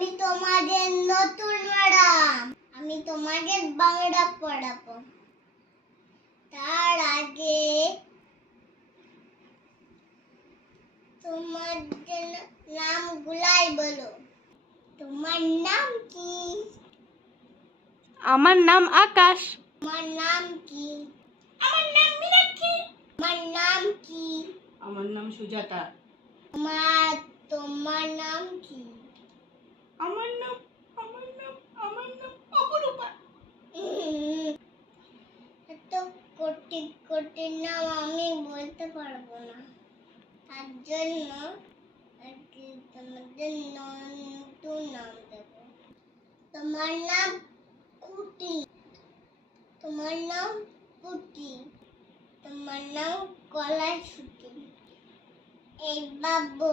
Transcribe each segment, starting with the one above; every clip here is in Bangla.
আমি তোমাদের নতুন ম্যাডাম। আমি তোমাদের বাংলা পড়াবো। তার আগে তোমাদের নাম গুলাই বলো। তোমার নাম কি? আমার নাম আকাশ। তোমার নাম কি? আমার নাম মীনাক্ষী। আমার নাম কি? আমার নাম সুজাতা। তোমার তোমার নাম কি? আমার নাম আমার নাম আমার নাম অপরূপা। এত কোটি কোটি নাম আমি বলতে পারব না। তার জন্য তোমাদের নতুন নাম দেব। তোমার নাম কুটি। তোমার নাম পুটি। তোমার নাম কলা ছুটি এই বাবু,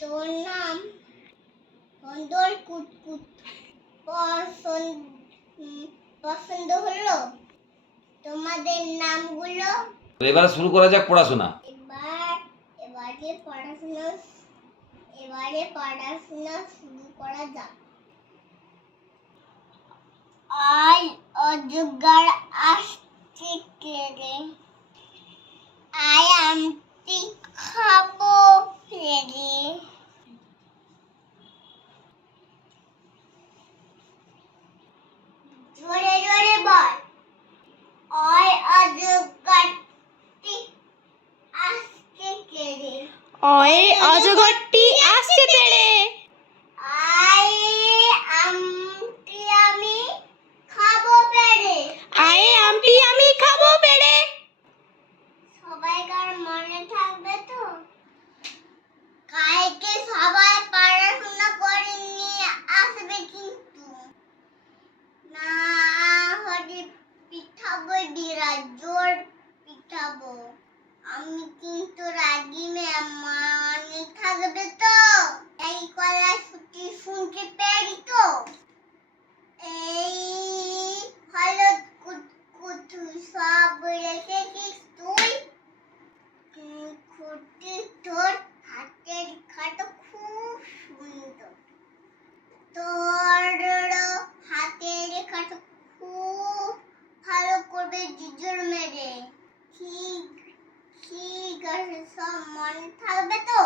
তোর নাম বন্দর কুতকুত পছন্দ পছন্দ হলো? তোমাদের নামগুলো? এবার শুরু করা যাক পড়াশোনা। এবার এবারে পড়াশোনা এবারে পড়াশোনা শুরু করা যাক। আই অজগার আসছে কেড়ে আই আমটি খাব ফেরে জোরে জোরে বল অয় অজগারটি আসছে কেড়ে অয়ে অজগরটি আসছে তেড়ে আই আমটি আমি খাব পেরে আয়ে আমটি আমি খাব পেড়ে সবাইকার মনে থাকবে তো কালকে সবাই পড়াশোনা করে নিয়ে আসবে কিন্তু না হলে পিঠাবো ডিরা জোর পিঠাবো আমি কিন্তু রাগি ম্যাম মনে থাকবে তো। এই কলা ছুটি শুনতে পারি তো। এই হলুদ কুটকুটু সব রেখেছিস তুই? খুঁটি তোর হাতের খাটো খুব সুন্দর। তোর হাতের খাটো খুব ভালো করবে জিজুর মেরে ঠিক ঠিক আছে সব মনে থাকবে তো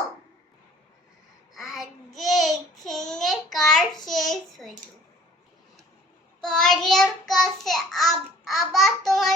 আর যে এখানে কার শেষ হইল পরের কাছে আব- আবার তোমার